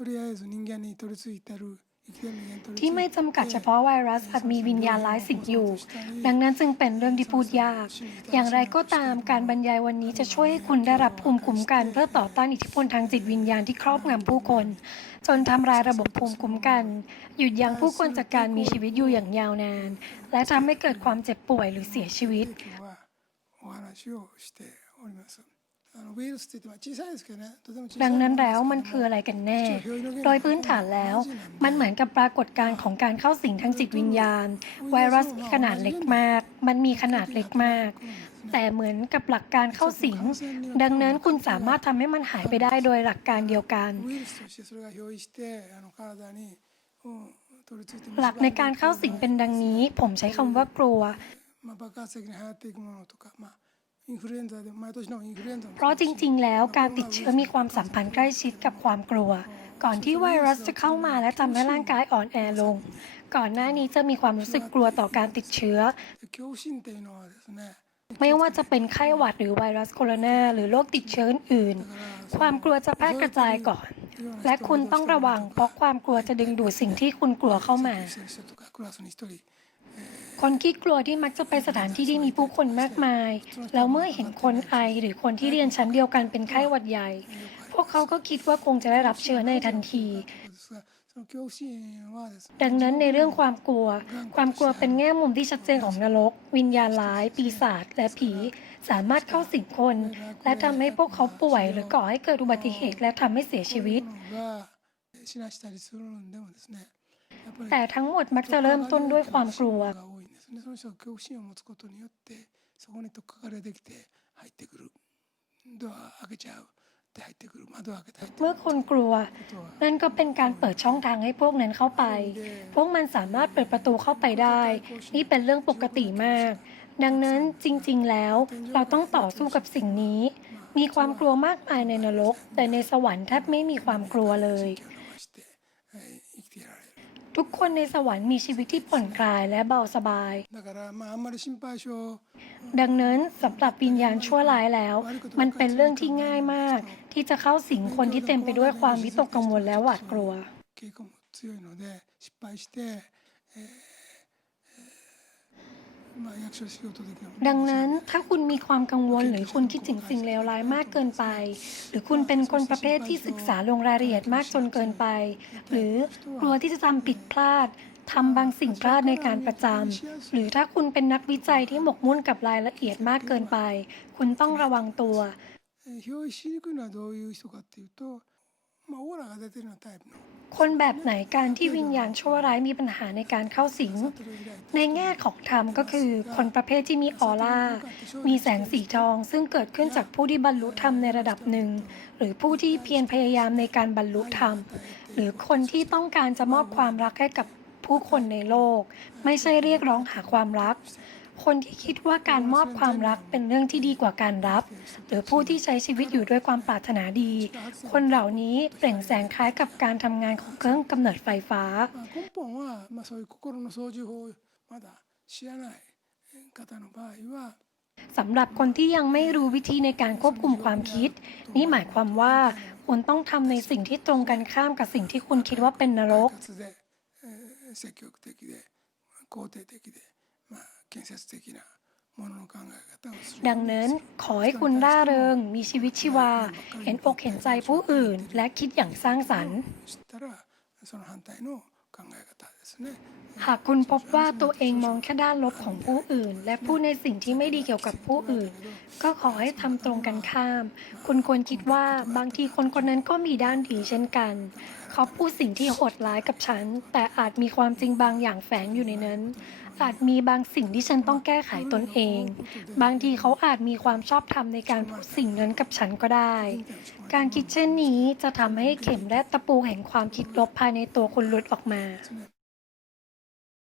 とりあえず人間に取り付いてる生きてる人間に取り付いて ที่ไม่จำกัดเฉพาะไวรัสอาจมีวิญญาณร้ายสิงอยู่ ดังนั้นจึงเป็นเรื่องที่พูดยาก อย่างไรก็ตามการบรรยายวันนี้จะช่วยให้คุณได้รับภูมิคุ้มกัน เพื่อต่อต้านอิทธิพลทางจิตวิญญาณที่ครอบงำผู้คน จนทำลายระบบภูมิคุ้มกัน หยุดยั้งผู้คนจากการมีชีวิตอยู่อย่างยาวนาน และทำให้เกิดความเจ็บป่วยหรือเสียชีวิต ดังนั้นแล้วมันคืออะไรกันแน่ โดยพื้นฐานแล้ว มันเหมือนกับปรากฏการณ์ของการเข้าสิงทั้งจิตวิญญาณ ไวรัสมีขนาดเล็กมาก มันมีขนาดเล็กมาก แต่เหมือนกับหลักการเข้าสิง ดังนั้นคุณสามารถทำให้มันหายไปได้โดยหลักการเดียวกันหลักในการเข้าสิงเป็นดังนี้ ผมใช้คำว่ากลัว เพราะจริง ๆ แล้วการติดเชื้อมีความสัมพันธ์ใกล้ชิดกับความกลัว ก่อนที่ไวรัสจะเข้ามาและทำให้ร่างกายอ่อนแอลง ก่อนหน้านี้จะมีความรู้สึกกลัวต่อการติดเชื้อ ไม่ว่าจะเป็นไข้หวัดหรือไวรัสโคโรนาหรือโรคติดเชื้ออื่น ความกลัวจะแพร่กระจายก่อน และคุณต้องระวังเพราะความกลัวจะดึงดูดสิ่งที่คุณกลัวเข้ามา คนขี้กลัวที่มักจะไปสถานที่ที่มีผู้คนมากมาย แล้วเมื่อเห็นคนไอหรือคนที่เรียนชั้นเดียวกันเป็นไข้หวัดใหญ่ พวกเขาก็คิดว่าคงจะได้รับเชื้อในทันที ดังนั้นในเรื่องความกลัว ความกลัวเป็นแง่มุมที่ชัดเจนของนรก วิญญาณร้าย ปีศาจและผี สามารถเข้าสิงคน และทำให้พวกเขาป่วย หรือก่อให้เกิดอุบัติเหตุและทำให้เสียชีวิตแต่ทั้งหมดมักจะเริ่มต้นด้วยความกลัว が多いんですねその人が恐怖心を持つことによってそこに取っかかりができて入ってくるドア開けちゃうで入ってくる窓開けて入ってく เมื่ る อคนกลัว ことは นั่นก็เป็นการเปิดช่องทางให้พวกนั้นเข้าไป พวกมันสามารถเปิดประตูเข้าไปได้ นี่เป็นเรื่องปกติมาก ดังนั้นจริงๆ แล้ว เราต้องต่อสู้กับสิ่งนี้ มีความกลัวมากมายในนรก แต่ในสวรรค์แทบไม่มีความกลัวเลย ทุกคนในสวรรค์มีชีวิตที่ผ่อนคลายและเบาสบาย だからまああんまり心配性 ดังนั้นสำหรับวิญญาณชั่วร้ายแล้ว มันเป็นเรื่องที่ง่ายมาก ที่จะเข้าสิงคนที่เต็มไปด้วยความวิตกกังวลและหวาดกลัว 傾向も強いので失敗して、えー ดังนั้นถ้าคุณมีความกังวลหรือคุณคิดถึงสิ่งเลวร้ายมากเกินไป หรือคุณเป็นคนประเภทที่ศึกษาลงรายละเอียดมากจนเกินไป หรือกลัวที่จะทำผิดพลาดทำบางสิ่งพลาดในการประจำหรือถ้าคุณเป็นนักวิจัยที่หมกมุ่นกับรายละเอียดมากเกินไป คุณต้องระวังตัว คนแบบไหนการที่วิญญาณชั่วร้ายมีปัญหาในการเข้าสิง ในแง่ของธรรมก็คือ คนประเภทที่มีออร่า มีแสงสีทอง ซึ่งเกิดขึ้นจากผู้ที่บรรลุธรรมในระดับหนึ่ง หรือผู้ที่เพียรพยายามในการบรรลุธรรม หรือคนที่ต้องการจะมอบความรักให้กับผู้คนในโลก ไม่ใช่เรียกร้องหาความรัก คนที่คิดว่าการมอบความรักเป็นเรื่องที่ดีกว่าการรับ หรือผู้ที่ใช้ชีวิตอยู่ด้วยความปรารถนาดี คนเหล่านี้เปล่งแสงคล้ายกับการทำงานของเครื่องกำเนิดไฟฟ้าสำหรับคนที่ยังไม่รู้วิธีในการควบคุมความคิด นี่หมายความว่าคุณต้องทำในสิ่งที่ตรงกันข้ามกับสิ่งที่คุณคิดว่าเป็นนรก ดังนั้นขอให้คุณร่าเริง มีชีวิตชีวา เห็นอกเห็นใจผู้อื่น และคิดอย่างสร้างสรรค์ หากคุณพบว่าตัวเองมองแค่ด้านลบของผู้อื่น และพูดในสิ่งที่ไม่ดีเกี่ยวกับผู้อื่น ก็ขอให้ทำตรงกันข้าม คุณควรคิดว่าบางทีคนคนนั้นก็มีด้านดีเช่นกัน เขาพูดสิ่งที่โหดร้ายกับฉัน แต่อาจมีความจริงบางอย่างแฝงอยู่ในนั้น อาจมีบางสิ่งที่ฉันต้องแก้ไขตนเอง บางทีเขาอาจมีความชอบธรรมในการพูดสิ่งนั้นกับฉันก็ได้ การคิดเช่นนี้จะทำให้เข็มและตะปูแห่งความคิดลบภายในตัวคุณหลุดออกมา